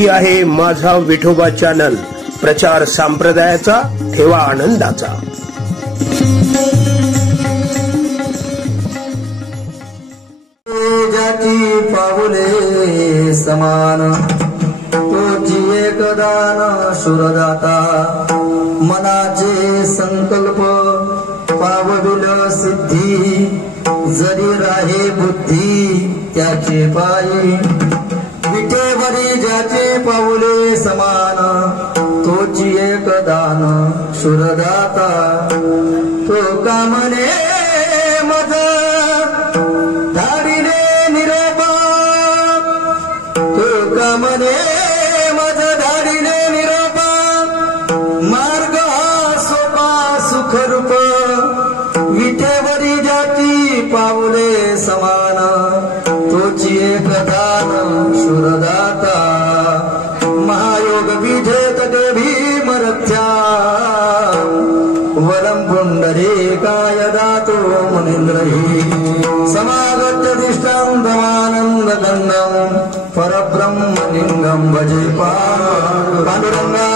ही आहे माझा विठोबा चॅनल. प्रचार संप्रदायाचा, ठेवा आनंदाचा. ज्याची पाऊले समान तोची एकदान सुरदाता. मनाचे संकल्प पावविल सिद्धी जरी राहे बुद्धी त्याचे पायी. विटेवरी ज्याचे पाऊले समान तोची एकदान सुरदाता. तो कामने मज धाडिले निरोपा. तो कामने मज धाडिले निरोपा. मार्ग हा सोपा सुखरूप विटेवरी ज्याची पाऊले समान तोची एकदान सुरदाता. महायोग विजेत भीमरथ्या वरं पुंडरीकाय दातो मुनींद्रहि. समागत्य दिष्टान्तमानन्दगन्धं परब्रह्मलिङ्गं भजे पाण्डुरङ्गा.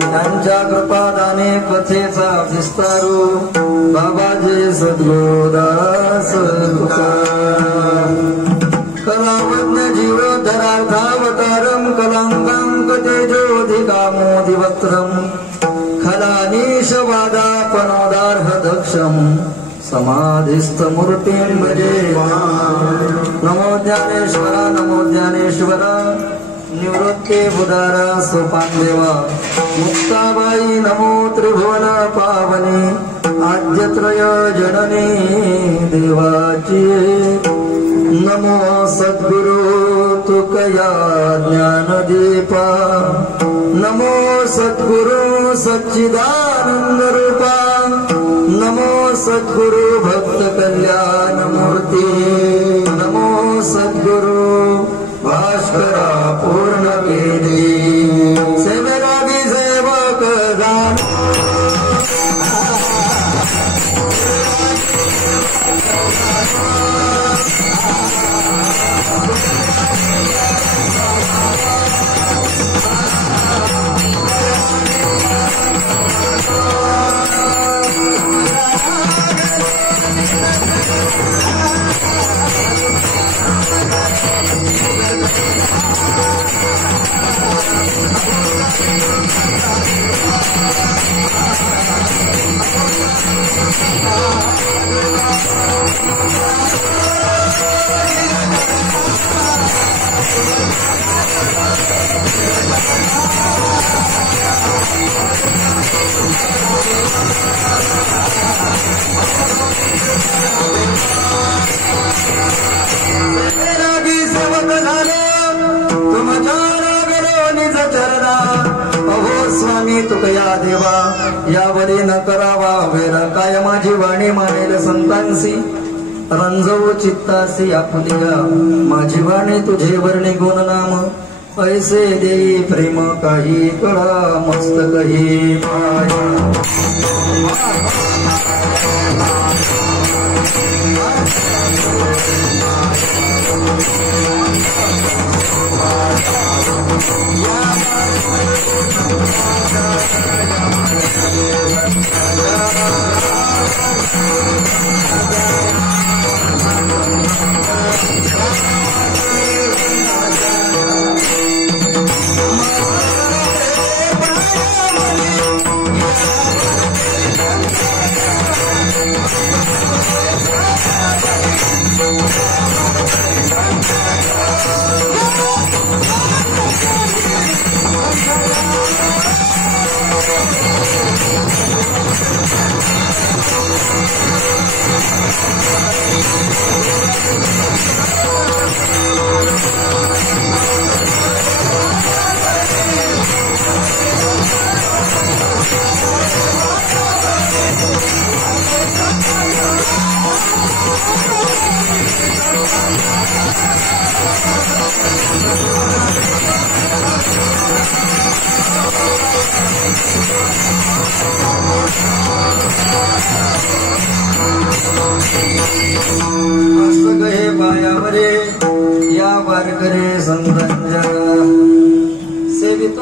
त्यांच्या कृपादाने कथेचा विस्तारू बाबाजी सद्गुरुदास कलावज्ञ जीव धरार्थावतारम कलांकांक तेजोधिकामोधिवक्त्रम खलानीश वादापनोदार्ह दक्षम समाधिस्थ मूर्तिं भजे. नमो ज्ञानेश्वरा नमो ज्ञानेश्वरा. निवृत्ते बुधारा सोपान देवा. मुक्ताबाई नमो त्रिभुवन पावने. आद्यत्रय जननी देवाची. नमो सद्गुरु तुकया ज्ञानदीपा. नमो सद्गुरु सच्चिदानंद रूपा. नमो सद्गुरु भक्त कल्याण मूर्ती. नमो सद्गुरु भास्करा पूर्ण केली. सेवरागी सेवक दान तुकया देवा. यावरी न करावा वेर काय माझी वाणी मानेल संतांसी. रंजवू चित्तासी आपुलिया माझी वाणी तुझे वर्णी गुण नाम. ऐसे देई प्रेम काही कळा मस्तकही माया.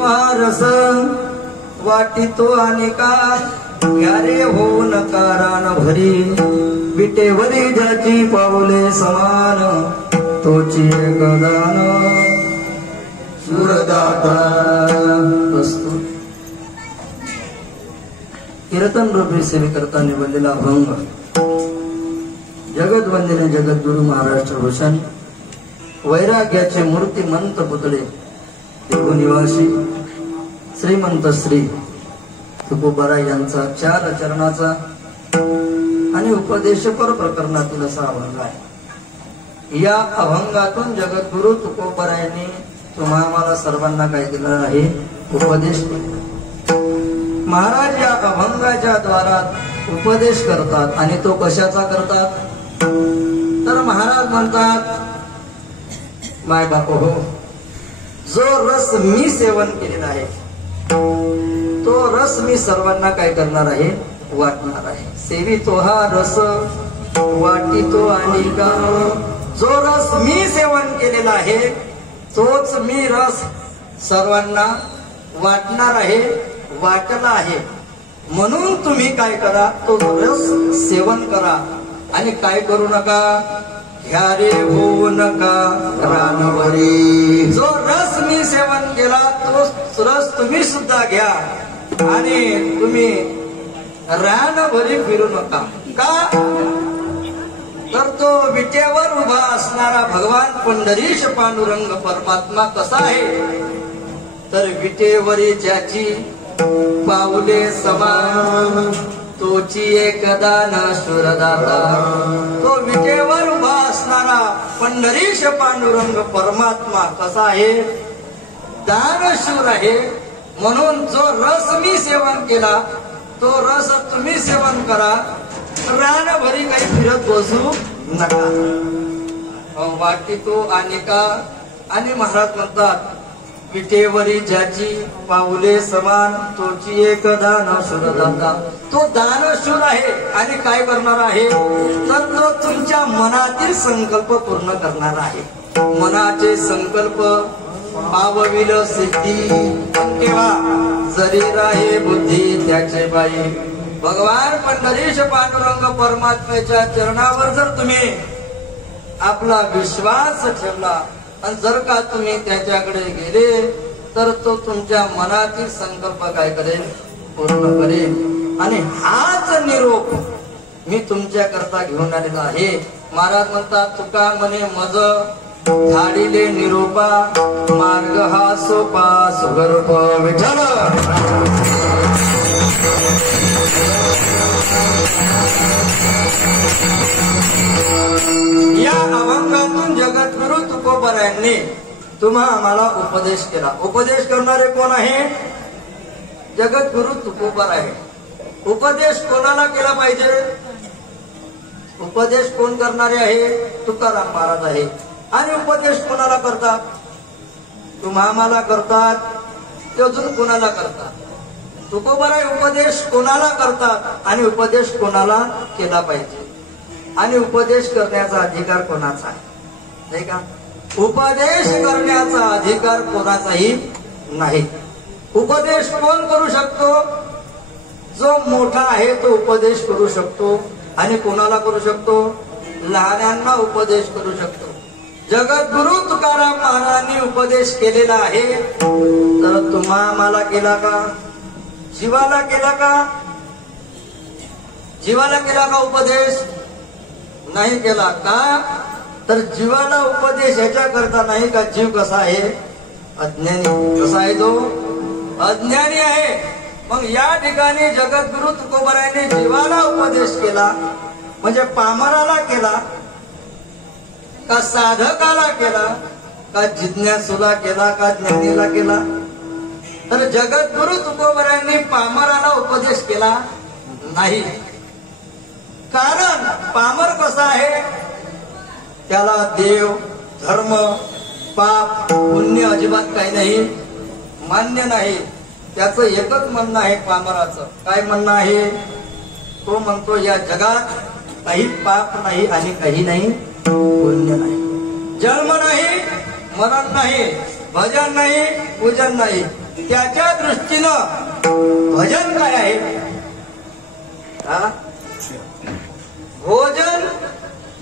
हा रस वाटितो अनेका घ्यारे होऊ नका रान भरी विटेवरी ज्याची पावले समान तोची एक दान सुरदाता असतो. कीर्तन रूपी सेवेकरता निवडलेला अभंग जगद्वंदने जगद्गुरु महाराष्ट्र भूषण वैराग्याचे मूर्तिमंत पुतळे देवनिवासी श्रीमंत श्री तुकोबाराय यांचा 4 चरणाचा आणि उपदेशपर प्रकरणातील असा अभंग आहे. या अभंगातून जगद्गुरु तुकोबारायांनी तुम्हाला सर्वांना काय दिलं आहे? उपदेश दिला. महाराज या अभंगाच्या द्वारात उपदेश करतात आणि तो कशाचा करतात? तर महाराज म्हणतात, माय बाप हो, जो रस मी सेवन केलेला आहे तो रस मी सर्वांना काय करणार आहे? वाटणार आहे. सेवितो हा रस वाटितो आणि का. जो रस मी सेवन केलेला आहे तोच मी रस सर्वांना वाटणार आहे, वाटला आहे. म्हणून तुम्ही काय करा? तो रस सेवन करा आणि काय करू नका? घ्यारे होऊ नका रानवरी. जो रस मी सेवन केला तो रस तुम्ही सुद्धा घ्या आणि तुम्ही रानभरी फिरू नका. का? तर तो विटेवर उभा असणारा भगवान पंढरीश पांडुरंग परमात्मा कसा आहे? तर विटेवरी ज्याची पावले समान तोची एकदा न सुरदाता. तो विटेवर उभा असणारा पंढरीश पांडुरंग परमात्मा कसा आहे? दानशूर आहे. म्हणून जो रस मी सेवन केला तो रस तुम्ही सेवन करा, रानभरी काही फिरत बसू नका. वाटितो अनेका. आणि महाराज म्हणतात, विटेवरी ज्याची पावले समान तोची एक दानशूर दाता. तो दानशूर आहे आणि काय करणार आहे? तर तो तुमच्या मनातील संकल्प पूर्ण करणार आहे. मनाचे संकल्प पावविल सिद्धी पण केव्हा? जरी राहे बुद्धी त्याचे बाई. भगवान पंढरीश पांडुरंग परमात्म्याच्या चरणावर जर तुम्ही आपला विश्वास ठेवला आणि जर का तुम्ही त्याच्याकडे गेले तर तो तुमच्या मनातील संकल्प काय करेल? पूर्ण करेल. आणि हाच निरोप मी तुमच्या करता घेऊन आलेला आहे. महाराज म्हणतात, तुका म्हणे मज धाडिले निरोपा मार्ग हा सोपा सुगरूप विठ्ठल. या अभंगातून जगद्गुरु तुकोबारायांनी आम्हाला उपदेश केला. उपदेश करणारे कोण आहे? जगद्गुरु तुकोबाराय आहे. उपदेश कोणाला केला पाहिजे? उपदेश कोण करणारे आहे? तुकाराम महाराज आहे. आणि उपदेश कोणाला करतात? आम्हाला करतात. ते अजून कोणाला करतात? तुकोबाराय उपदेश कोणाला करतात आणि उपदेश कोणाला केला पाहिजे आणि उपदेश करण्याचा अधिकार कोणाचा आहे? नाही का? उपदेश करण्याचा अधिकार कोणाचाही नाही. उपदेश कोण करू शकतो? जो मोठा आहे तो उपदेश करू शकतो. आणि कोणाला करू शकतो? लहानांना उपदेश करू शकतो. जगद्गुरु तुकाराम महाराजांनी उपदेश केलेला आहे. तर आम्हाला केला का? जीवाला केला का? जीवाला केला का उपदेश? नाही केला. का? तर जीवाला उपदेश ह्याच्या करता नाही का जीव कसा आहे? अज्ञानी. कसा आहे तो? अज्ञानी आहे. मग या ठिकाणी जगद्गुरु तुकोबारायांनी जीवाला उपदेश केला म्हणजे पामराला केला का साधकाला केला का जिज्ञासूला केला का ज्ञानीला केला? तर जगद्गुरु तुकोबारायांनी पामराला उपदेश केला नाही. कारण पामर कसा आहे? त्याला देव धर्म पाप पुण्य अजिबात काही नाही, मान्य नाही. त्याचं एकच म्हणणं आहे पामराचं. काय म्हणणं आहे? तो म्हणतो या जगात काही पाप नाही आणि काही नाही पुण्य नाही. जन्म नाही, मरण नाही, भजन नाही, पूजन नाही. त्याच्या दृष्टीनं भजन काय आहे? भोजन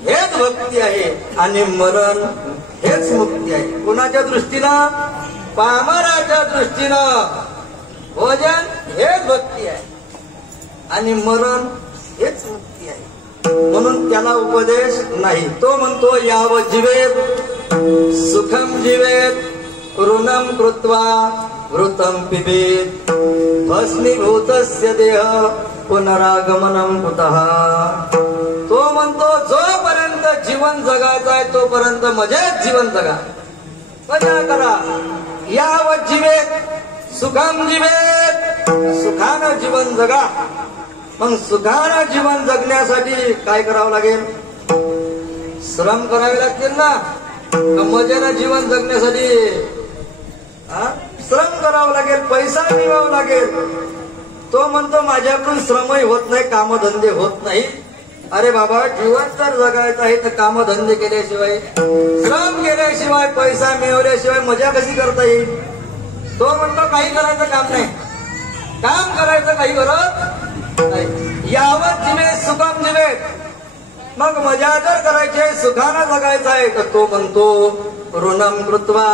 हेच भक्ती आहे आणि मरण हेच मुक्ती आहे. कोणाच्या दृष्टीनं? पामराच्या दृष्टीनं भोजन हेच भक्ती आहे आणि मरण हेच मुक्ती आहे. म्हणून त्याला उपदेश नाही. तो म्हणतो याव जीवेत सुखम जीवेत ऋणम कृत्वा वृतम पिबेत भस्मीभूतस्य देह पुनरागमनम कुतः. तो म्हणतो जोपर्यंत जीवन जगायचं आहे तोपर्यंत मजेत जीवन जगा, मजा करा. याव जीवेत सुखम जीवेत, सुखानं जीवन जगा. मग सुखानं जीवन जगण्यासाठी काय करावं लागेल? श्रम करावे लागतील ना. मजेनं जीवन जगण्यासाठी श्रम करावं लागेल, पैसा मिळवावा लागेल. तो म्हणतो माझ्याकडून श्रमही होत नाही, कामधंदे होत नाही. अरे बाबा, जीवन तर जगायचं आहे तर कामधंदे केल्याशिवाय, श्रम केल्याशिवाय, पैसा मिळवल्याशिवाय मजा कशी करता येईल? तो म्हणतो काही करायचं काम नाही, काम करायचं काही गरज नाही. यावत जीवे सुखम जीवे. मग मजा जर करायची आहे, सुखानं जगायचं आहे तर तो म्हणतो ऋणम कृत्वा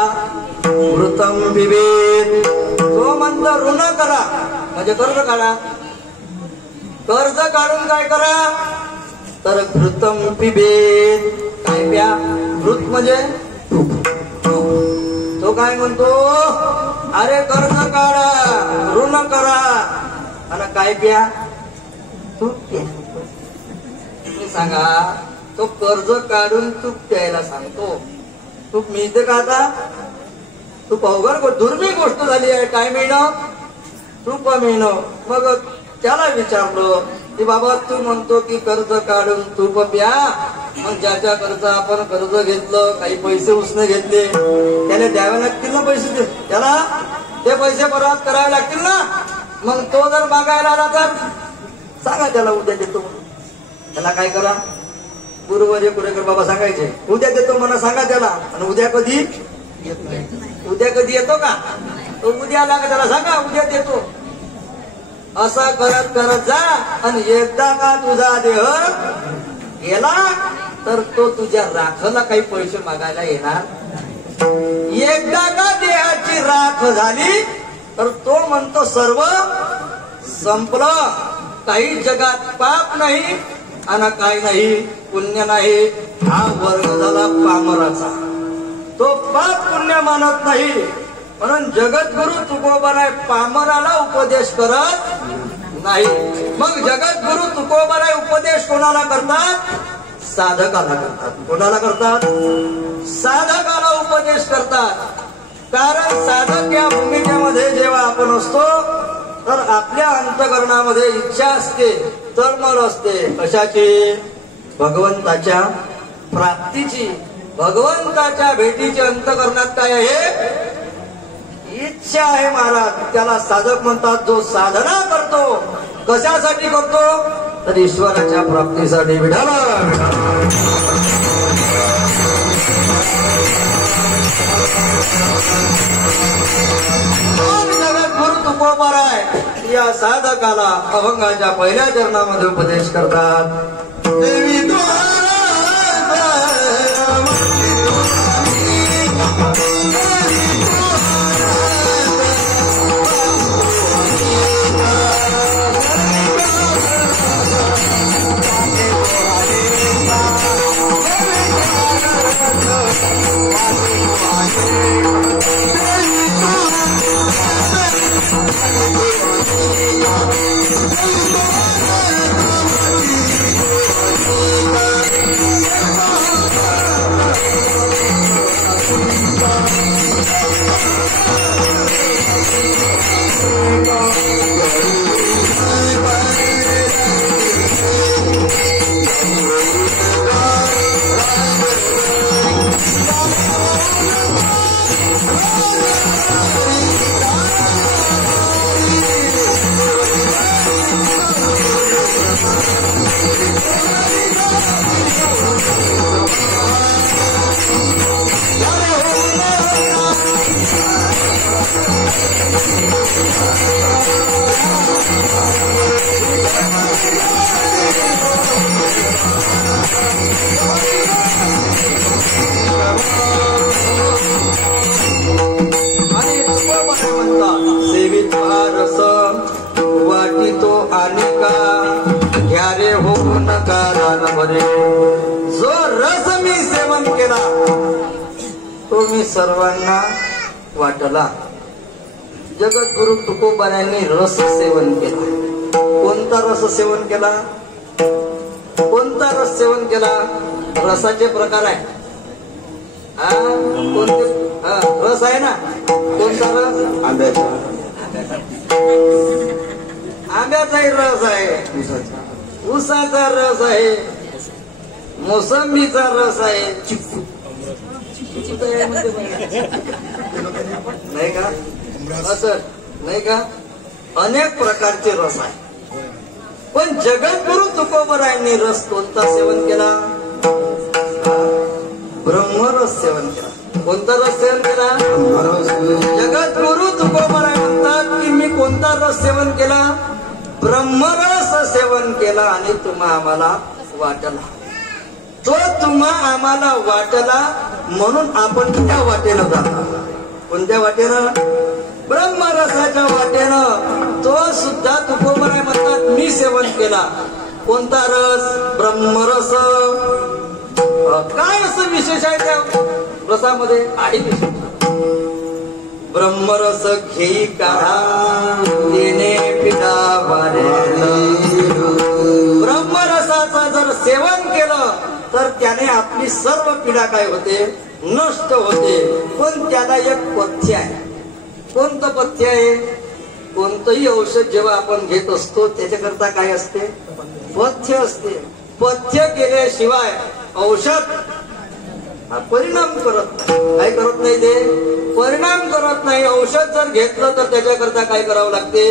वृतम पिबेत. तो म्हणतो ऋण करा म्हणजे कर्ज काढा. कर्ज काढून काय करा? तर घृतम पिबेत. काय प्या? घृत म्हणजे तूप. तो काय म्हणतो? अरे कर्ज काढा, ऋण करा आणि काय प्या? तूप प्या. तुम्ही सांगा, तो कर्ज काढून तूप प्यायला सांगतो, तूप मिळते का? आता तूप अवघड दुर्मिळ गोष्ट झाली आहे. काय मिळणं? तूप मिळणं. मग त्याला विचारलं की बाबा, तू म्हणतो की कर्ज काढून तूप प्या, मग ज्याच्या कर्ज आपण कर्ज घेतलं, काही पैसे उसने घेतले, त्याला द्यावे लागतील ना पैसे, त्याला ते पैसे परत करावे लागतील ना. मग तो जर मागायला आला तर सांगा त्याला उद्या देतो. त्याला काय करा? गुरुवर्य कुरेकर बाबा सांगायचे उद्या देतो म्हणा, सांगा त्याला. आणि उद्या कधी येत नाही. उद्या कधी येतो का? तो उद्या आला का त्याला सांगा उद्या देतो. असं करत करत जा. आणि एकदा का तुझा देह गेला तर तो तुझ्या राखला काही पैसे मागायला येणार. एकदा का देहाची राख झाली तर तो म्हणतो सर्व संपलं. काही जगात पाप नाही आणि काही नाही पुण्य नाही. हा वर्ग झाला पामराचा. तो पाप पुण्य मानत नाही. म्हणून जगद्गुरु तुकोबाराय पामराला उपदेश करत नाही. मग जगद्गुरु तुकोबाराय उपदेश कोणाला करतात? साधकाला करतात. कोणाला करतात? साधकाला उपदेश करतात. कारण साधक या भूमिकेमध्ये जेव्हा आपण असतो तर आपल्या अंतःकरणामध्ये इच्छा असते, तळमळ असते. कशाची? भगवंताच्या प्राप्तीची, भगवंताच्या भेटीची. अंतःकरणात काय आहे? इच्छा आहे महाराज. त्याला साधक म्हणतात. जो साधना करतो, कशासाठी करतो? तर ईश्वराच्या प्राप्तीसाठी. विठाला जगद्गुरु तुकोबाराय या साधकाला अभंगाच्या पहिल्या चरणामध्ये उपदेश करतात. देवी सेवित रस वाटी तो अनिका घ्या रे होऊ नका रान भरे. जो रस मी सेवन केला तो मी सर्वांना वाटला. जगद्गुरु तुकोबांनी रस सेवन केला. कोणता रस सेवन केला? कोणता रस सेवन केला? रसाचे प्रकार आहे. कोणते रस आहे ना? कोणता रस? आंब्याचाही रस आहे, ऊसाचा रस आहे, मोसंबीचा रस आहे, चिक्कू नाही का? असं नाही का? अनेक प्रकारचे रस आहे. पण जगद्गुरु तुकोबांनी रस कोणता सेवन केला? ब्रह्मरस सेवन केला. कोणता रस सेवन केला? जगद्गुरु तुकोबाराय म्हणतात की मी कोणता रस सेवन केला? ब्रह्मरस सेवन केला आणि तुम्हा आम्हाला वाटला. तो तुम्हा आम्हाला वाटला म्हणून आपण त्या वाटेनं जातो. कोणत्या वाटेनं? ब्रह्मरसाच्या वाटेनं. तो सुद्धा तुकोबाराय म्हणतात मी सेवन केला. कोणता रस? ब्रह्मरस. काय असं विशेष आहे त्या रसामध्ये? आहे ब्रह्मरस घेई काढा देणे पिढा वारे. ब्रह्मरसाचं जर सेवन केलं तर त्याने आपली सर्व पिढा काय होते? नष्ट होते. पण त्याला एक पथ्य आहे. कोणतं पथ्य आहे? कोणतंही औषध जेव्हा आपण घेत असतो त्याच्याकरता काय असते? पथ्य असते. पथ्य केल्याशिवाय औषध परिणाम करत नाही. काय करत नाही? ते परिणाम करत नाही. औषध जर घेतलं तर त्याच्याकरता काय करावं लागते?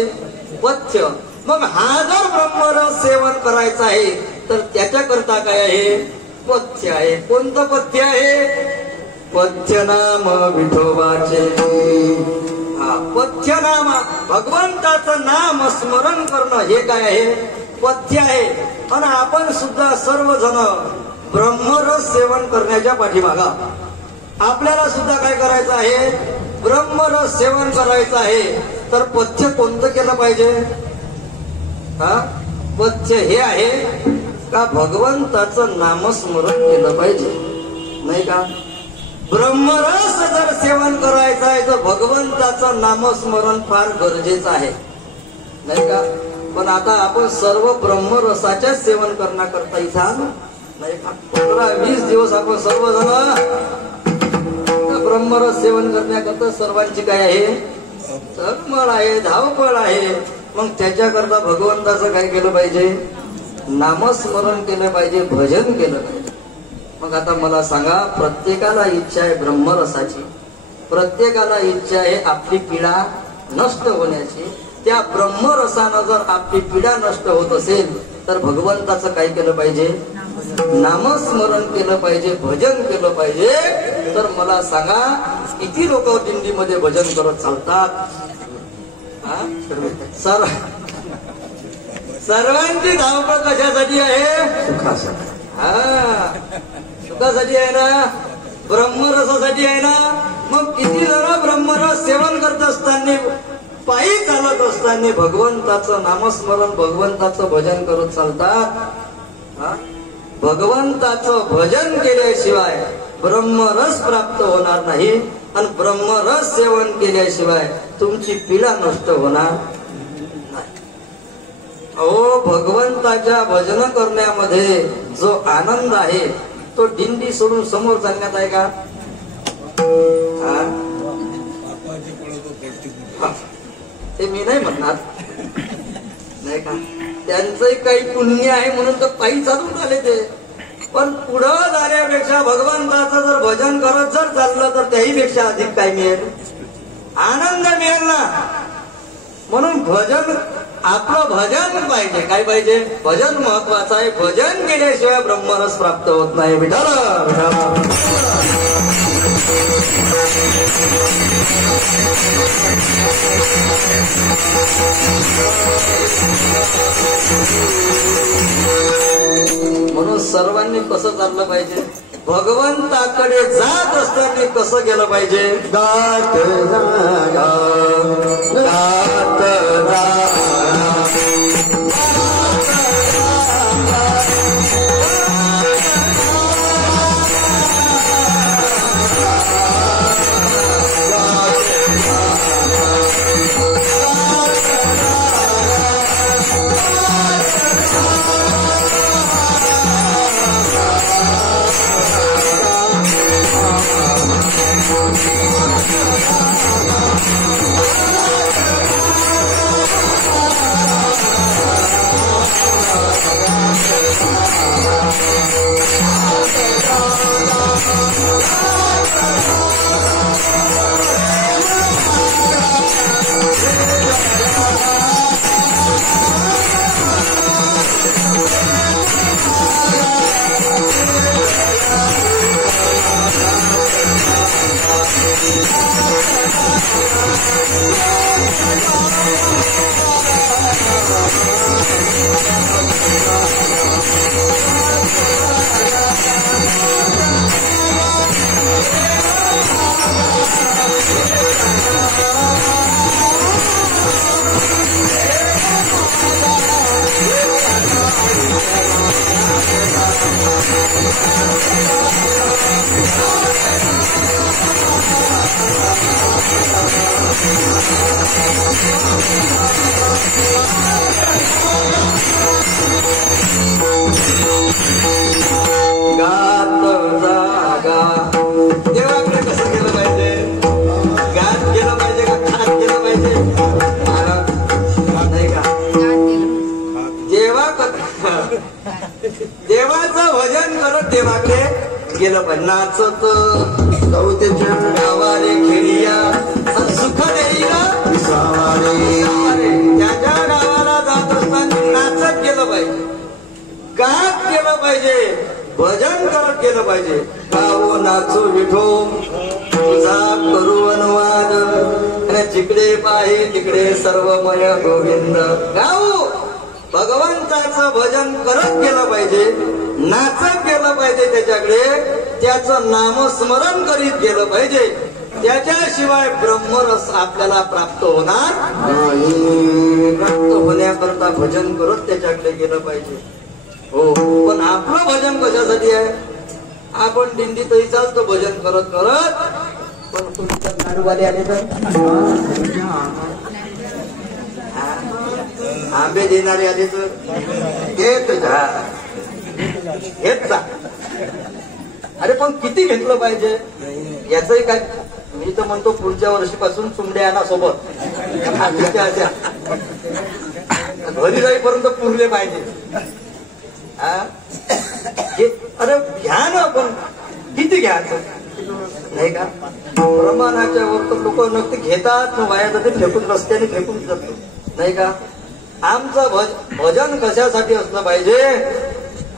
पथ्य. मग हा जर ब्रह्मरस सेवन करायचा आहे तर त्याच्याकरता काय आहे? पथ्य आहे. कोणतं पथ्य आहे? पथ्य नाम विठोबाचे. हा पथ्य नाम भगवंताचं नाम स्मरण करणं हे काय आहे? पथ्य आहे. आणि आपण सुद्धा सर्वजण ब्रह्मरस सेवन करण्याच्या पाठीमागा आपल्याला सुद्धा काय करायचं आहे? ब्रह्मरस सेवन करायचं आहे. तर पथ्य कोणतं केलं पाहिजे? पथ्य हे आहे का भगवंताचं नामस्मरण केलं पाहिजे. नाही का? ब्रह्मरस जर सेवन करायचं आहे तर भगवंताचं नामस्मरण फार गरजेचं आहे. नाही का? पण आता आपण सर्व ब्रह्मरसाच्या सेवन करण्याकरता इथं नाही का 15-20 दिवस आपण सर्वजण ब्रह्मरस सेवन करण्याकरता सर्वांची काय आहे? तळमळ आहे, धावपळ आहे. मग त्याच्याकरता भगवंताचं काय केलं पाहिजे? नामस्मरण केलं पाहिजे, भजन केलं पाहिजे. मग आता मला सांगा, प्रत्येकाला इच्छा आहे ब्रह्मरसाची, प्रत्येकाला इच्छा आहे आपली पीडा नष्ट होण्याची. त्या ब्रह्मरसानं जर आपली पीडा नष्ट होत असेल तर भगवंताचं काय केलं पाहिजे? नामस्मरण केलं पाहिजे, भजन केलं पाहिजे. तर मला सांगा किती लोक दिंडीमध्ये भजन करत चालतात? सर्वांची धावपळ कशासाठी आहे? सुखासाठी. सुखासाठी आहे ना, ब्रह्मरसासाठी आहे ना. मग किती जण ब्रह्मरस सेवन करत असताना, पायी चालत असताना भगवंताचं नामस्मरण, भगवंताचं भजन करत चालतात. भगवंताचं भजन केल्याशिवाय ब्रह्मरस प्राप्त होणार नाही. आणि ब्रह्मरस सेवन केल्याशिवाय तुमची पीडा नष्ट होणार नाही. अहो, भगवंताच्या भजन करण्यामध्ये जो आनंद आहे तो दिंडी सोडून समोर चालण्यात आहे का? ते मी नाही म्हणणार, नाही का? त्यांचंही काही पुण्य आहे म्हणून तर पायी चालून आले ते. पण पुढं जाण्यापेक्षा भगवंताचं जर भजन करत जर चाललं तर त्याहीपेक्षा अधिक काय मिळेल? आनंद मिळेल ना. म्हणून भजन, आपलं भजन पाहिजे. काय पाहिजे? भजन महत्वाचं आहे. भजन केल्याशिवाय ब्रह्मरस प्राप्त होत नाही. विठ्ठल. म्हणून सर्वांनी कसं चाललं पाहिजे, भगवंताकडे जात असताना कसं गेलं पाहिजे, गात जागा गात जागा देवाचं भजन करत देवाकडे गेलं पाहिजे. नाचत गवतेच्या गावारे खेळिया सुख देईला त्याच्या गावाला जात असताना नाचत गेलं पाहिजे, गात गेलं पाहिजे, भजन करत गेलं पाहिजे. गावो नाचो विठो तुझा करू अनुवाद, जिकडे पाहि तिकडे सर्वमय गोविंद. गाऊ भगवंताचं भजन करत गेलं पाहिजे, नाचत गेलं पाहिजे त्याच्याकडे, त्याचं नामस्मरण करीत गेलं पाहिजे. त्याच्याशिवाय ब्रह्मरस आपल्याला प्राप्त होणार नाही. प्राप्त होण्याकरता भजन करत त्याच्याकडे गेलं पाहिजे. हो, पण आपलं भजन कशासाठी आहे? आपण दिंडीतही चालतो भजन करत करत, पण तुमच्या गाडूवाले आले तर आंबे देणारे आले तर घेत जा. अरे पण किती घेतलं पाहिजे याचंही काय? मी तर म्हणतो पुढच्या वर्षीपासून चुंबड्या आणा सोबत, घरी जाईपर्यंत पुरले पाहिजे. अरे घ्या ना, पण किती घ्यायचं नाही का? प्रमाणाच्या वर तर लोक नक्की घेतात, वाया जाते, फेकून रस्त्याने फेकून जातो नाही का? आमचं भजन कशासाठी असलं पाहिजे?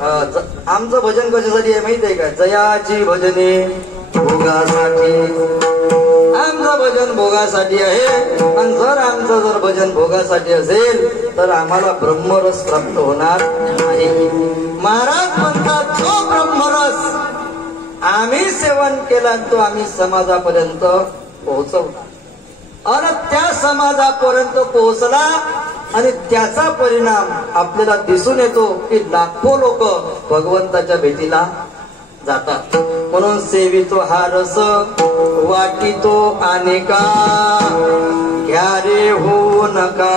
आमचं भजन कशासाठी आहे माहित आहे का? जयाची भजने भोगासाठी. आमचं भजन भोगासाठी आहे. आणि जर आमचं जर भजन भोगासाठी असेल तर आम्हाला ब्रह्मरस प्राप्त होणार नाही. महाराज म्हणतात जो ब्रह्मरस आम्ही सेवन केला तो आम्ही समाजापर्यंत पोहोचवला, आणि त्या समाजापर्यंत पोहोचला आणि त्याचा परिणाम आपल्याला दिसून येतो की लाखो लोक भगवंताच्या भेटीला जातात. म्हणून सेवितो हा रस वाटितो अनेका, घ्या रे हो नका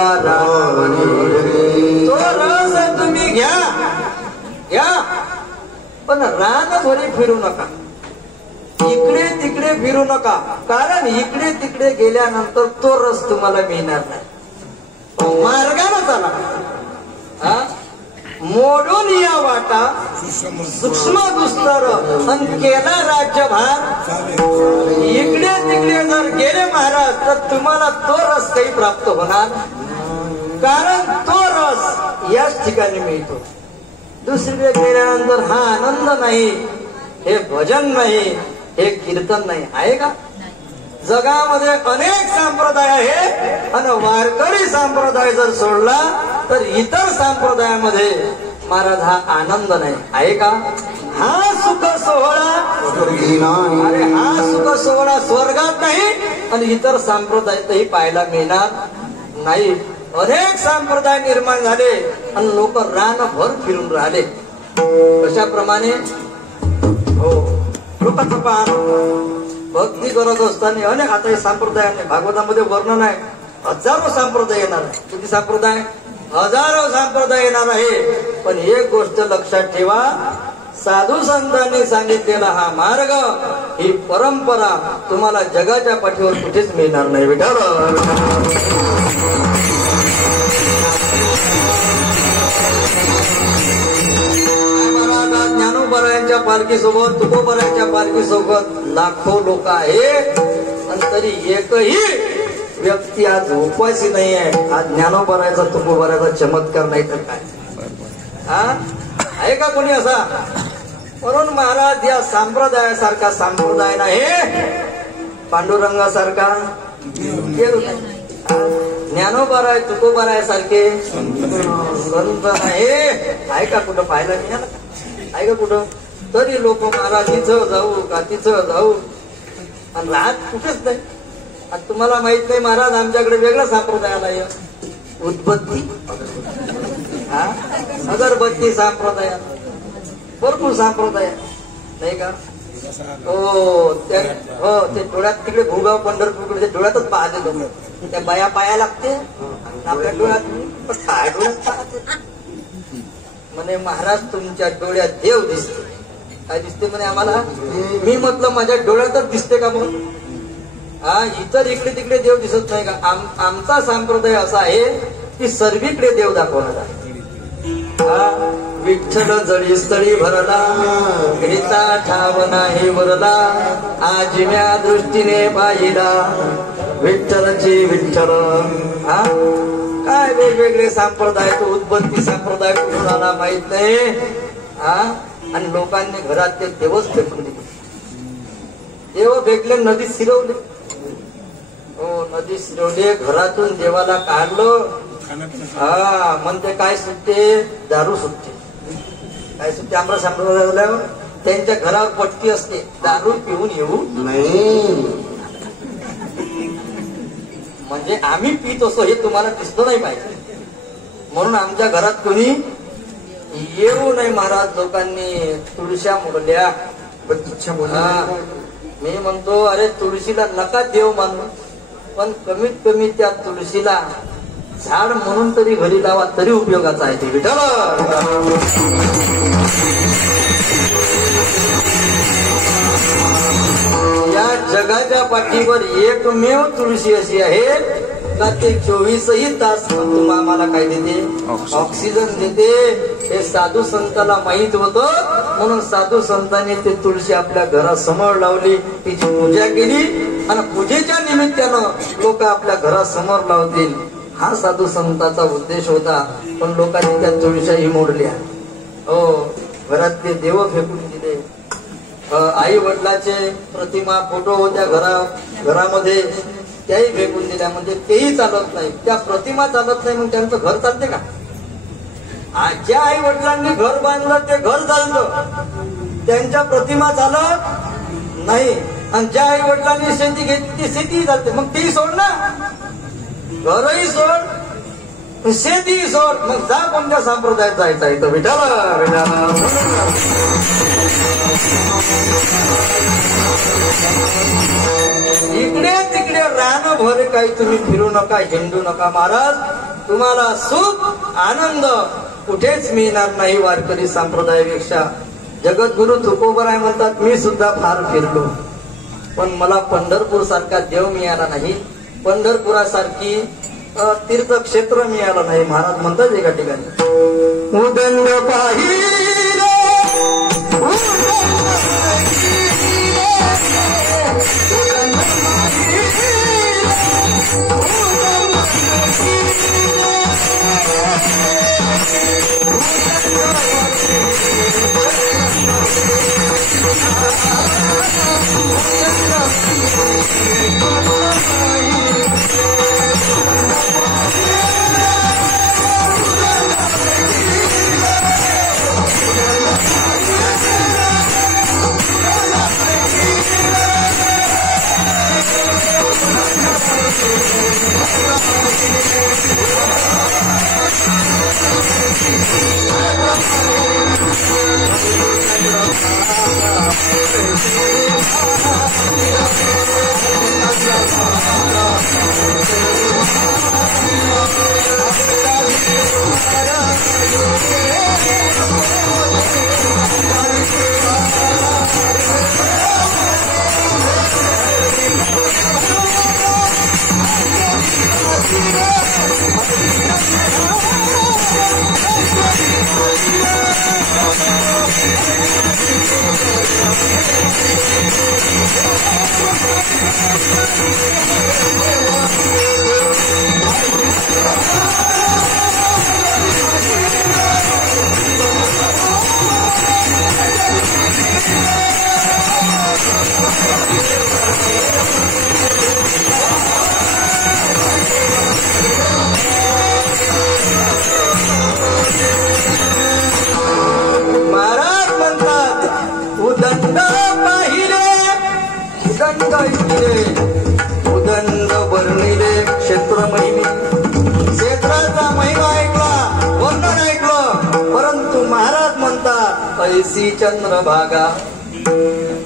तो रस तुम्ही घ्या घ्या, पण रानभरी फिरू नका, इकडे तिकडे फिरू नका. कारण इकडे तिकडे गेल्यानंतर तो रस तुम्हाला मिळणार नाही. मार्गाने चला, मोडून या वाटा सूक्ष्म दुस्तर आणि केला राज्यभार. इकडे तिकडे जर गेले महाराज तर तुम्हाला तो रस काही प्राप्त होणार, कारण तो रस याच ठिकाणी मिळतो. दुसरीकडे गेल्यानंतर हा आनंद नाही, हे भजन नाही, हे कीर्तन नाही. आहे का? जगामध्ये अनेक संप्रदाय आहे आणि वारकरी संप्रदाय जर सोडला तर इतर संप्रदायामध्ये महाराज हा आनंद नाही आहे का? हा सुख सोहळा अरे हा सुख सोहळा स्वर्गात नाही आणि इतर संप्रदायातही पाहायला मिळणार नाही. अनेक संप्रदाय निर्माण झाले आणि लोक रानभर फिरून राहिले. कशाप्रमाणे? हो, लोकांचं पाहणं भक्ती करत असताना अनेक आता हे संप्रदायाने भागवतामध्ये वर्णन आहे. हजारो संप्रदाय येणार आहे. किती संप्रदाय? हजारो संप्रदाय येणार आहे. पण एक गोष्ट लक्षात ठेवा, साधू संतांनी सांगितलेला हा मार्ग, ही परंपरा तुम्हाला जगाच्या पाठीवर कुठेच मिळणार नाही. विठाल ज्ञानोबरायांच्या पालखीसोबत तुकोबरायांच्या पालखीसोबत लाखो लोक आहेत आणि तरी एकही व्यक्ती आज उपाशी नाही आहे. आज ज्ञानोबरायचा तुकोबरायचा चमत्कार नाही तर काय? हा आहे का कोणी असा? म्हणून महाराज या संप्रदायासारखा संप्रदाय नाही, पांडुरंगासारखा देव नाही, ज्ञानोबराय तुकोबराय सारखे संत नाही. आहे का कुठं? पाहायला मिळालं का? आहे का कुठं? तरी लोक महाराज तिथं जाऊ का तिथं जाऊ आणि राहत कुठेच नाही. आता तुम्हाला माहित नाही महाराज आमच्याकडे वेगळा संप्रदाय आलाय, उदबत्ती अगरबत्ती संप्रदाय, भरपूर संप्रदाय नाही का? हो ते डोळ्यात तिकडे भूगाव पंढरपूरकडे ते डोळ्यातच पाहते लोक. त्या बाया पाया लागते आपल्या डोळ्यात, काय डोळ्यात पाहते म्हणे महाराज तुमच्या डोळ्यात देव दिसते. काय दिसते म्हणे आम्हाला? मी म्हटलं माझ्या डोळ्यातच दिसते का मग? हा, इतर इकडे तिकडे देव दिसत नाही का? आमचा संप्रदाय असा आहे की सर्वीकडे देव दाखवणार आहे. विठ्ठल जळी स्थळी भरला, गीता ठाव नाही वरला, आजम्या दृष्टीने पाहिला विठ्ठलची विठ्ठल. हा, काय वेगवेगळे संप्रदाय, तो उदबत्ती संप्रदाय कुठून आला माहित नाही. हा, आणि लोकांनी घरात ते देवच फेकून दिले. देव फेकले, नदीत शिरवले. हो, नदीत शिरवले, घरातून देवाला काढलं. हा, म्हणते काय सुटते? दारू सुटते. काय सुटते? आम्हाला संप्रदाय झाल्यावर त्यांच्या घरावर पट्टी असते, दारू पिऊन येऊ नाही. म्हणजे आम्ही पित असो हे तुम्हाला दिसलं नाही पाहिजे, म्हणून आमच्या घरात कोणी येऊ नाही. महाराज लोकांनी तुळश्या मोडल्या. मी म्हणतो अरे तुळशीला नका देव मानू, पण कमीत कमी त्या तुळशीला झाड म्हणून तरी घरी लावा, तरी उपयोगाचा आहे ते. विठ्ठल या जगाच्या पाठीवर एकमेव तुळशी अशी आहे का ते 24ही तास आम्हाला काय देते? ऑक्सिजन देते. हे साधू संतांना माहित होतं, म्हणून साधू संतांनी ते तुळशी आपल्या घरासमोर लावली, तिची पूजा केली आणि पूजेच्या निमित्तानं लोक आपल्या घरासमोर लावतील. हा साधू संतांचा उद्देश होता. पण लोकांनी त्या तुळशाही मोडल्या. हो, घरातले देव फेकून दिले. आई वडिलाचे प्रतिमा फोटो होत्या घरामध्ये, त्याही फेकून दिल्या. म्हणजे तेही चालत नाही, त्या प्रतिमा चालत नाही, मग त्यांचं घर चालते का? ज्या आई वडिलांनी घर बांधलं ते घर चालतं, त्यांच्या प्रतिमा चालत नाही. आणि ज्या आई वडिलांनी शेती घेतली ती शेतीही चालते, मग तेही सोड ना. घरही सोड, शेतीही सोड, मग जा कोणत्या संप्रदायात जायचं आहे तर विठाला. इकडे तिकडे रान भरे काही तुम्ही फिरू नका, हिंडू नका. महाराज तुम्हाला सुख आनंद कुठेच मिळणार नाही वारकरी संप्रदायापेक्षा. जगद्गुरु तुकोबराय म्हणतात, मी सुद्धा फार फिरलो, पण मला पंढरपूर सारखा देव मिळाला नाही, पंढरपुरासारखी तीर्थक्षेत्र मिळालं नाही. महाराज म्हणतात एका ठिकाणी, उदंड पाहिले Thank you. उदंड वर्णिले क्षेत्र महिमे क्षेत्राचा महिमा ऐकला, वर्णन ऐकलं, परंतु महाराज म्हणतात ऐसी चंद्रभागा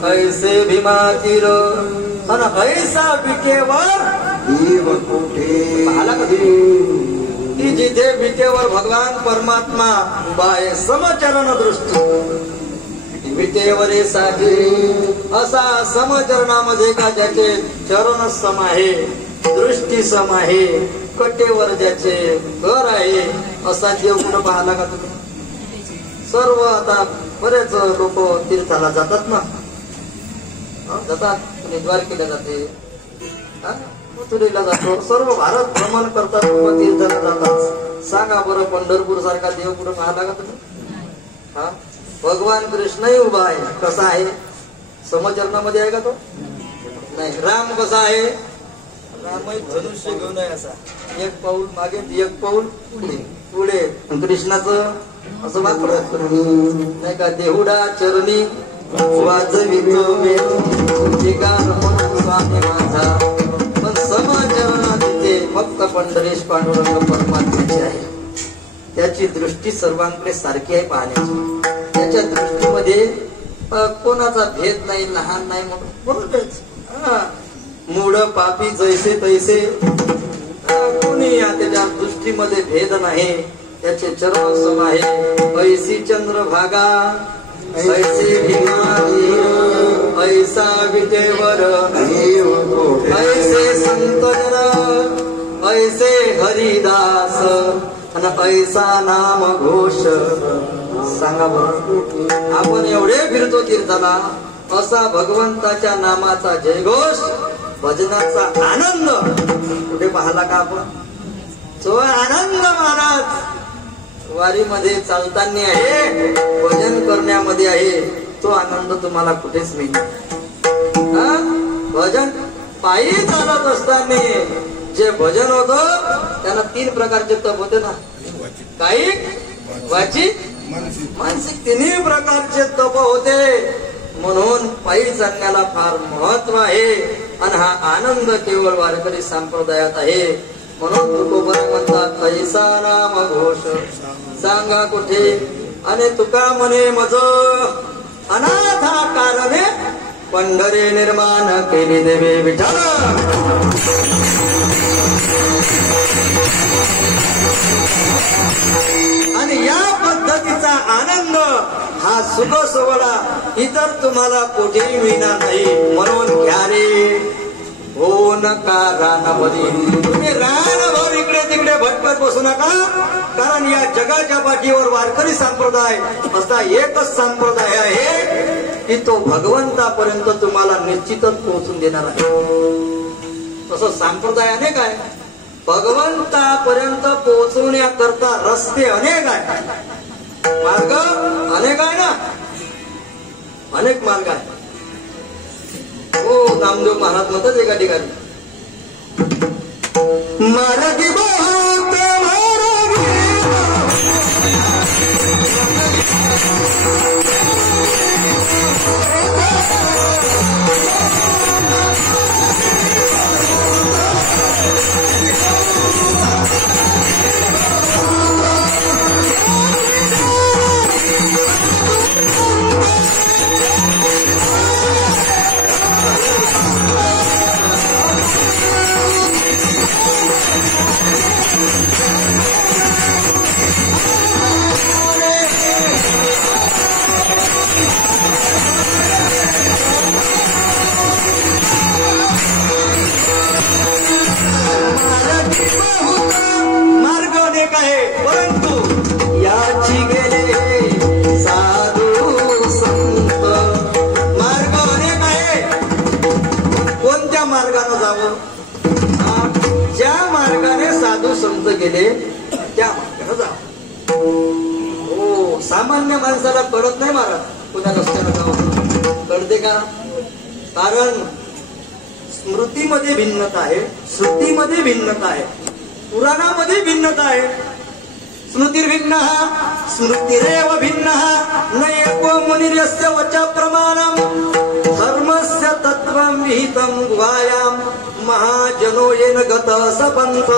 ऐसे भीमा तीर आणि ऐसा विटेवर देव कुठे आला कधी की जिथे विटेवर भगवान परमात्मा उभा आहे समचरण दृष्टी विटेवरीसाठी असा समचरणामध्ये का ज्याचे चरण सम आहे, दृष्टी सम आहे, कटेवर ज्याचे घर आहे असा देव कुठं पाहला का तुम्ही? सर्व आता बरेच लोक तीर्थाला जातात ना, जातात, कुणी द्वारकेला जाते, मथुरेला जातो, सर्व भारत भ्रमण करतात, लोक तीर्थाला जातात. सांगा बरं पंढरपूर सारखा देव कुठं पाहला का तुम्ही? हा, भगवान कृष्णही उभा आहे. कसा आहे? समचरणामध्ये आहे का तो? नाही. राम कसा आहे? रामही धनुष्य घेऊन आहे, असा एक पाऊल मागे एक पाऊल पुढे. कृष्णाचं असं वाकडं नाही का, देहुडा चरणी वाजवितो स्वामी माझा. पण समचरणा तिथे फक्त पंढरीश पांडुरंग परमात्म्याची आहे. त्याची दृष्टी सर्वांकडे सारखी आहे पाहण्याची. त्याच्या दृष्टीमध्ये कोणाचा भेद नाही, लहान नाही म्हणून बोलतच. मूड पापी जैसे तैसे कोणी त्याच्या दृष्टीमध्ये भेद नाही. त्याचे चरण सम आहे. ऐसी चंद्रभागा ऐसे भीमाजी ऐसा विटेवर ऐसे संतजन ऐसे हरिदास आणि ऐसा नाम घोष. सांगा बरं, आपण एवढे फिरतो तीर्थाला, असा भगवंताच्या नामाचा जयघोष, भजनाचा आनंद कुठे पाहला का आपण? तो आनंद महाराज वारीमध्ये चालताना आहे, भजन करण्यामध्ये आहे. तो आनंद तुम्हाला कुठेच नाही. भजन पायी चालत असताना जे भजन होतं त्याला 3 प्रकारचे तप होते ना, कायिक, वाचिक, मानसिक. 3 प्रकारचे तप होते. म्हणून पायी चालण्याला फार महत्व आहे. आणि हा आनंद केवळ वारकरी संप्रदायात आहे. म्हणून तुकोबरा म्हणतात ऐसा नाम घोष. सांगा कुठे? आणि तुका म्हणे मज अनाथा कारणे पंढरी निर्माण केली देवे विठ्ठल. आणि या पद्धतीचा आनंद हा सुख सोहळा इतर तुम्हाला कुठेही मिळणार नाही. म्हणून घ्या रे हो नका रानामध्ये. तुम्ही रानभर इकडे तिकडे भटकत बसू नका. कारण या जगाच्या पाठीवर वारकरी संप्रदाय असा एकच संप्रदाय आहे की तो भगवंतापर्यंत तुम्हाला निश्चितच पोहोचून देणार आहे. तसं संप्रदायाने काय, भगवंतापर्यंत पोहोचवण्याकरता रस्ते अनेक आहेत, मार्ग अनेक आहे ना, अनेक मार्ग आहे. हो, नामदेव महाराज म्हणतात एका ठिकाणी मार्गी बहुत मार्गी मार्ग अनेक आहे, परंतु याची गेले साधू संत. मार्ग अनेक आहे, कोणत्या मार्गाने जावं? ज्या मार्गाने साधू संत गेले त्या मार्गाने जावं. हो, सामान्य माणसाला कळत नाही महाराज पुन्हा रस्त्याने जावं. कळते का? कारण स्मृतीमध्ये भिन्नता आहे, श्रुतीमध्ये भिन्नता आहे, पुराणामध्ये भिन्नता आहे. स्मृतिर्भिन्न स्मृतिरेव भिन्न न एको मुनिर्यस्य वचा प्रमाणम धर्मस्य तत्वं विहितं गुहायां महाजनो येन गत सपंथ.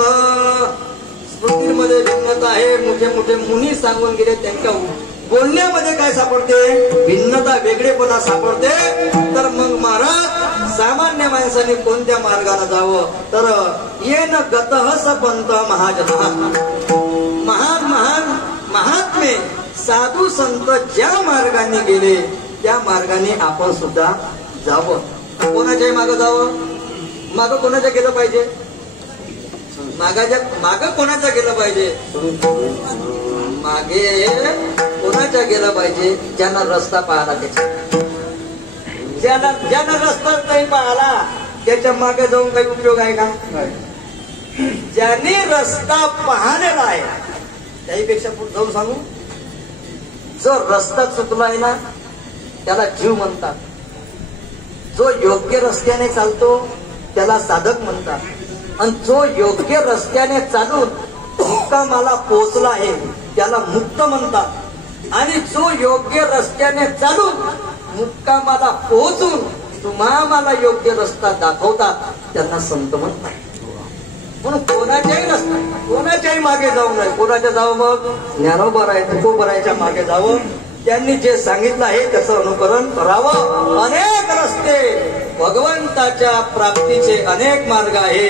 स्मृतीमध्ये भिन्नता आहे, मोठे मोठे मुनी सांगून गेले, त्यांच्या बोलण्यामध्ये काय सापडते? भिन्नता, वेगळेपणा सापडते. तर मग महाराज सामान्य माणसाने कोणत्या मार्गाने जावं? तर येन गतः सपंथ महाजन. महान महान महात्मे साधू संत ज्या मार्गाने गेले त्या मार्गाने आपण सुद्धा जावं. कोणाच्याही मागं जावं? मागं कोणाच्या गेलं पाहिजे? मागं कोणाच्या गेलं पाहिजे? मागे कोणाच्या गेलं पाहिजे? ज्यांना रस्ता पाहला त्याच्या. ज्यानं रस्ता नाही पाहला त्याच्या मागे जाऊन काही उपयोग आहे का? ज्याने रस्ता पाहलेला आहे त्याहीपेक्षा पुढे जाऊन सांगू, जो रस्ता चुकला आहे ना त्याला जीव म्हणतात. जो योग्य रस्त्याने चालतो त्याला साधक म्हणतात. आणि जो योग्य रस्त्याने चालून मुक्कामाला पोहोचला आहे त्याला मुक्त म्हणतात. आणि जो योग्य रस्त्याने चालून मुक्कामाला पोहोचून तुम्हाला योग्य रस्ता दाखवतात त्यांना संत म्हणतात. म्हणून कोणाच्याही मागे जाऊ नये. कोणाच्या जावं? मग ज्ञानोबराय तुकोबरायच्या मागे जावं. त्यांनी जे सांगितलं आहे त्याचं अनुकरण करावं. अनेक रस्ते, भगवंताच्या प्राप्तीचे अनेक मार्ग आहे,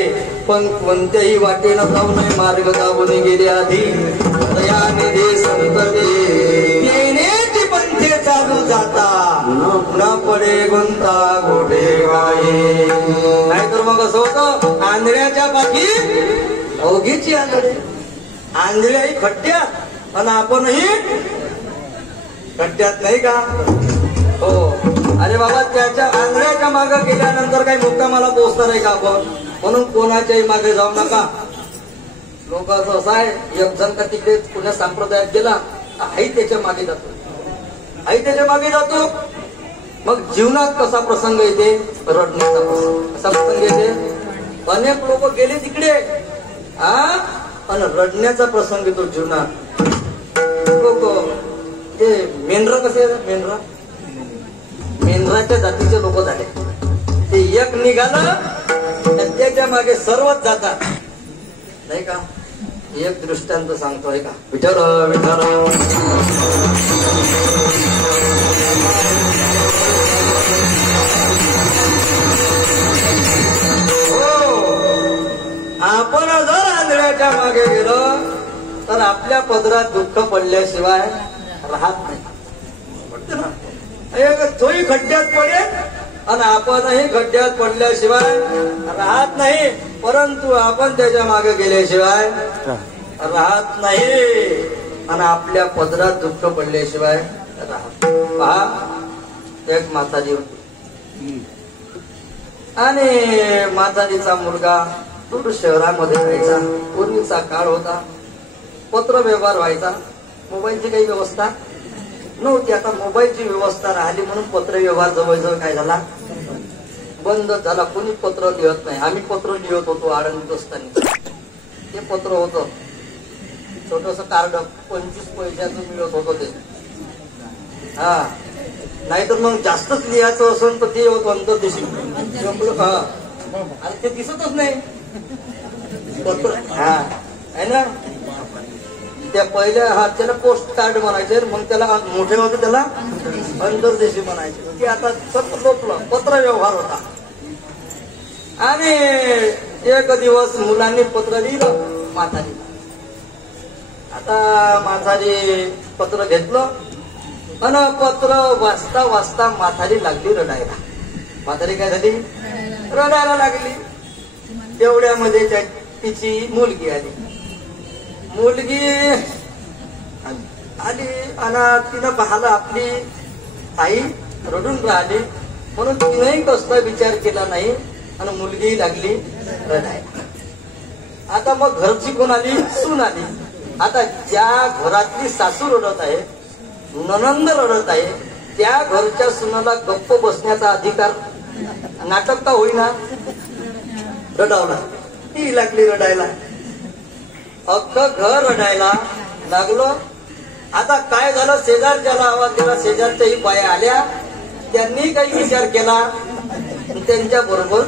पण कोणत्याही वाटेनं जाऊ नये. मार्ग जाऊन गेले आधी दयानिधी संतते येण्याची पंथे चालू जाता न पडे गुंता गोडे गाये. नाहीतर मग असं होतं, आंधळ्याच्या पाठी अवघीची आंधळे. आंधळ्याही खड्ड्यात आणि आपणही खड्ड्यात, नाही का? हो. अरे बाबा, त्याच्या आंधळ्याच्या मागे गेल्यानंतर काही मुक्कामाला पोहोचणार आहे का आपण? म्हणून कोणाच्याही मागे जाऊ नका. लोकांचं असं आहे, एक जण का तिकडे पुण्या संप्रदायात गेला, आई त्याच्या मागे जातो. मग जीवनात कसा प्रसंग येते? रडण्याचा प्रसंग. कसा प्रसंग येते? अनेक लोक गेले तिकडे आणि रडण्याचा प्रसंग येतो जीवनात. लोक ते मेंढरा कसे, मेंढराच्या जातीचे लोक झाले. ते एक निघालं त्याच्या मागे सर्वच जातात, नाही का? एक दृष्टांत सांगतोय का? विठ्ठल विठ्ठल. हो, आपण जर आंधळ्याच्या मागे गेलो तर आपल्या पदरात दुःख पडल्याशिवाय राहत नाही. तोही खड्ड्यात पडेल आणि आपणही खड्ड्यात पडल्याशिवाय राहत नाही. परंतु आपण त्याच्या मागे गेल्याशिवाय राहत नाही आणि आपल्या पदरात दुःख पडल्याशिवाय राहत. पहा, एक माताजी होती आणि माताजीचा मुलगा दूर शहरामध्ये राहायचा. पूर्वीचा काळ होता, पत्र व्यवहार व्हायचा, मोबाईलची काही व्यवस्था नव्हती. आता मोबाईलची व्यवस्था राहिली म्हणून पत्र व्यवहार जवळजवळ काय झाला? बंद झाला. कोणी पत्र लिहत नाही. आम्ही पत्र लिहत होतो आळंदीत असताना. ते पत्र होतं छोटस कार्ड, 25 पैशाचं मिळत होतं ते. हा, नाहीतर मग जास्तच लिहायचं असेल तर ते होतं अंतर्देशी. हा, आणि ते दिसतच नाही पत्र. हा, आहे ना? त्या पहिल्या त्याला पोस्ट कार्ड म्हणायचे, मग त्याला मोठे होते त्याला अंतर्देशी म्हणायचे. ते आता सतत लोटलं. पत्र व्यवहार होता. आणि एक दिवस मुलांनी पत्र लिहिलं माताजी. आता माताजी पत्र घेतलं आणि पत्र वाचता वाचता माताजी लागली रडायला. म्हातारी काय झाली? रडायला लागली. तेवढ्यामध्ये तिची मुलगी आली. मुलगी आली आणि तिनं पाहिलं आपली आई रडून राहिली, म्हणून तिनंही कसला विचार केला नाही आणि मुलगी लागली रडायला. आता मग घरची कोण आली? सून आली. आता ज्या घरातली सासू रडत आहे, ननंद रडत आहे, त्या घरच्या सुनाला गप्प बसण्याचा अधिकार नाटक का होईना? रडावला. ती लागली रडायला, अख्खं घर रडायला लागलं. आता काय झालं? शेजारच्याला आवाज दिला, शेजारच्याही बाया आल्या, त्यांनी काही विचार केला, त्यांच्या बरोबर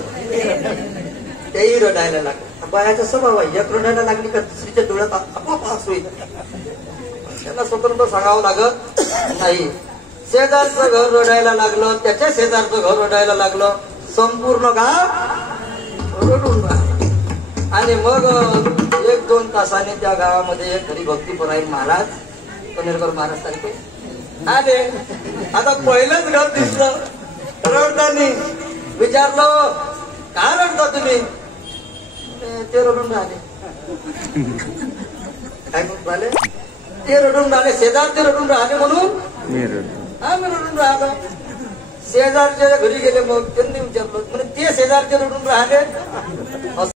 तेही रडायला लागले. बायाचा स्वभाव आहे, एक रडायला लागली का दुसरीच्या डोळ्यात आपोआप हसू येत. त्यांना स्वतंत्र सांगावं लागत नाही. शेजारचं घर रडायला लागलं, त्याच्या शेजारचं घर रडायला लागलं, संपूर्ण गाव रडून राहिलं. आणि मग 1-2 तासाने त्या गावामध्ये एक हरिभक्तीपरायण महाराज, कनेरकर महाराज सारखे आले. आता पहिलंच घर दिसलं रडतानी. विचारलं, का रडता तुम्ही? ते रडून राहिले. काय म्हणून राहिले? ते रडून राहिले. शेजारचे रडून राहिले म्हणून मी रडून राहिलो. शेजारच्या घरी गेले, मग त्यांनी विचारलं, म्हणजे ते शेजारचे रडून राहिले